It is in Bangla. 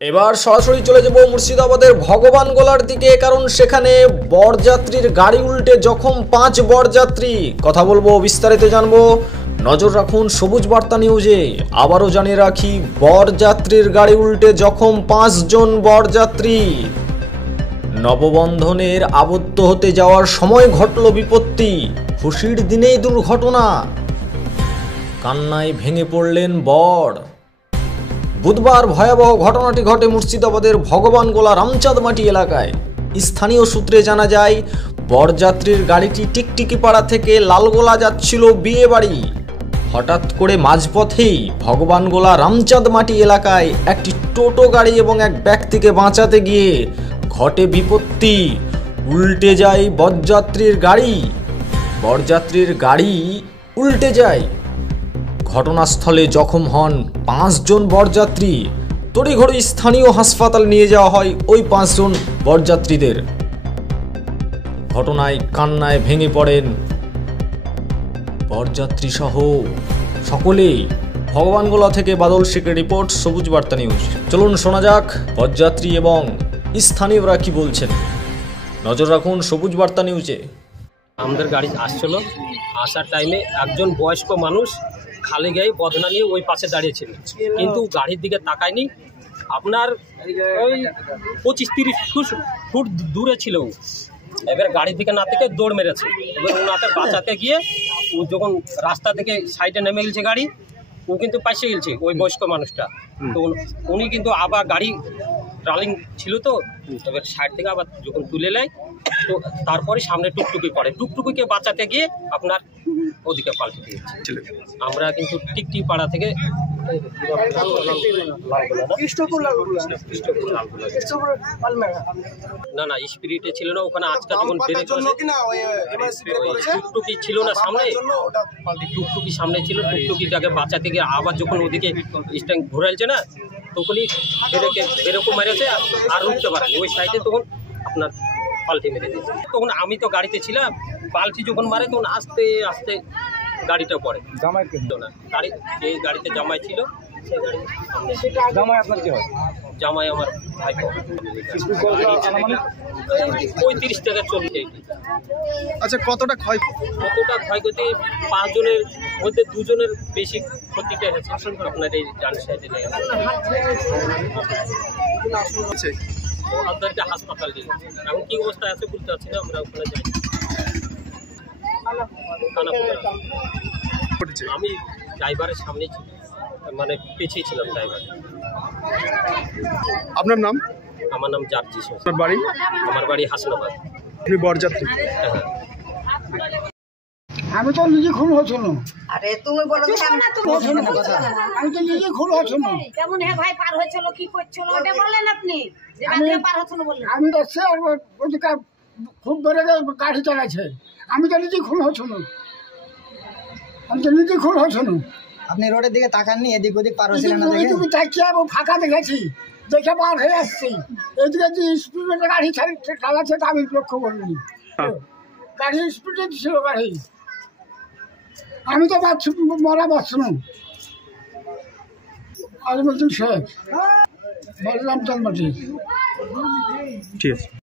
এবার সরাসরি চলে যাব মুর্শিদাবাদের ভগবান গোলার দিকে, কারণ সেখানে বরযাত্রীর গাড়ি উল্টে জখম 5 বরযাত্রী। কথা বলবো, বিস্তারিত জানবো, নজর রাখুন সবুজ বার্তা নিউজে। আবারও জানিয়ে রাখি, বরযাত্রীর গাড়ি উল্টে জখম 5 জন বরযাত্রী। নববন্ধনের আবদ্ধ হতে যাওয়ার সময় ঘটল বিপত্তি, খুশির দিনেই দুর্ঘটনা, কান্নায় ভেঙে পড়লেন বর। বুধবার ভয়াবহ ঘটনাটি ঘটে মুর্শিদাবাদের ভগবান গোলা রামচাঁদমাটি এলাকায়। স্থানীয় সূত্রে জানা যায়, বরযাত্রীর গাড়িটি টিকটিকি পাড়া থেকে লালগোলা যাচ্ছিল বিয়ে বাড়ি। হঠাৎ করে মাঝপথেই ভগবান গোলা রামচাঁদমাটি এলাকায় একটি টোটো গাড়ি এবং এক ব্যক্তিকে বাঁচাতে গিয়ে ঘটে বিপত্তি। উল্টে যায় বরযাত্রীর গাড়ি। বরযাত্রীর গাড়ি উল্টে যায়। ঘটনাস্থলে জখম হন 5 জন বরযাত্রী। তড়িঘড়ি স্থানীয় হাসপাতাল নিয়ে যাওয়া হয় ওই 5 জন বরযাত্রীদের। ঘটনায় কান্নায় ভেঙে পড়েন বরযাত্রী সহ সকলেই। ভগবানগোলা থেকে বাদল শেখের রিপোর্ট, সবুজ বার্তা নিউজ। চলুন শোনা যাক বরযাত্রী এবং স্থানীয়রা কি বলছেন। নজর রাখুন সবুজ বার্তা নিউজে। আমাদের গাড়ি আসছিল, আসার টাইমে একজন বয়স্ক মানুষ খালি গায়ে বদনা নিয়ে ওই পাশে দাঁড়িয়েছিল, কিন্তু গাড়ির দিকে তাকায়নি। আপনার ওই 25-30 ফুট দূরে ছিল। এবার গাড়ির দিকে না থেকে দৌড় মেরেছে। এবার ওনাকে বাঁচাতে গিয়ে ও যখন রাস্তা থেকে সাইডে নেমে গেছে গাড়ি, ও কিন্তু পাশে গেছে ওই বয়স্ক মানুষটা। তো উনি কিন্তু আবার গাড়ি রানিং ছিল, তো এবার সাইড থেকে আবার যখন তুলে নেয়, তো তারপরে সামনে টুকটুকি পড়ে। টুকটুকিকে বাঁচাতে গিয়ে আপনার ওদিকে পাল্টে দিয়েছে। আমরা কিন্তু টিকটি পাড়া থেকে না স্পিরিটে ছিল না ওখানে। আজকে যখন টুকটুকি ছিল না সামনে, টুকটুকি সামনে ছিল, টুকটুকিটাকে বাঁচাতে গিয়ে আবার যখন ওদিকে স্ট্যান্ড ঘুরাইছে না, তখনই বেরকম মেরেছে আর উঠতে পারেনি ওই সাইডে। তখন আপনার পাল্টি মেরে দিয়েছে। তখন আমি তো গাড়িতে ছিলাম, পাল্টি যখন মারে তখন আস্তে আস্তে গাড়িটা পড়ে। জামাই ছিল না গাড়ি, যে গাড়িতে জামাই ছিল সেই গাড়ি। জামাই আপনার কি হয়? জামাই আমার ভাই। ওই 30 থেকে 40। আচ্ছা, কতটা ক্ষয়ক্ষতি? 5 জনের মধ্যে 2 জনের বেশি ক্ষতিটা হয়েছে আপনার এই ডান সাইডে। আপনাদেরকে হাসপাতাল দিয়ে এখন কি অবস্থায় আছে বলতে পারছি না, আমরা ওখানে যাই। আমি ড্রাইভারের সামনে ছিলাম, মানে পিছিয়ে ছিলাম ড্রাইভার। আপনার নাম? আমার নাম জার্জি। আপনার বাড়ি? আমার বাড়ি হাসনাবাদ। আপনি বরযাত্রী? হ্যাঁ। আমি তো নিজে খুন হচ্ছিল। আরে তুমি বলো আমি তো নিজে খুন হচ্ছিল। কেমন হে ভাই পার হয়েছিল, কি করছিল ওটা বলেন আপনি। আমি দেখছি ওদিকে খুব বেড়ে গাড়ি চালাচ্ছে। আমি তো নিজে খুন হচ্ছিল। আপনি রোডের দিকে তাকাননি, এদিক ওদিক পার হয়েছিলেন না? তুমি তাকিয়ে ফাঁকা দেখেছি, দেখে পার হয়ে আসছি। এদিকে যে স্পিডে গাড়ি চালাচ্ছে তা আমি লক্ষ্য করিনি। গাড়ি স্পিডে ছিল গাড়ি। আমি তো মরা বাঁচলাম। আর বলছি শেখ রামচাঁদমাটি। ঠিক আছে।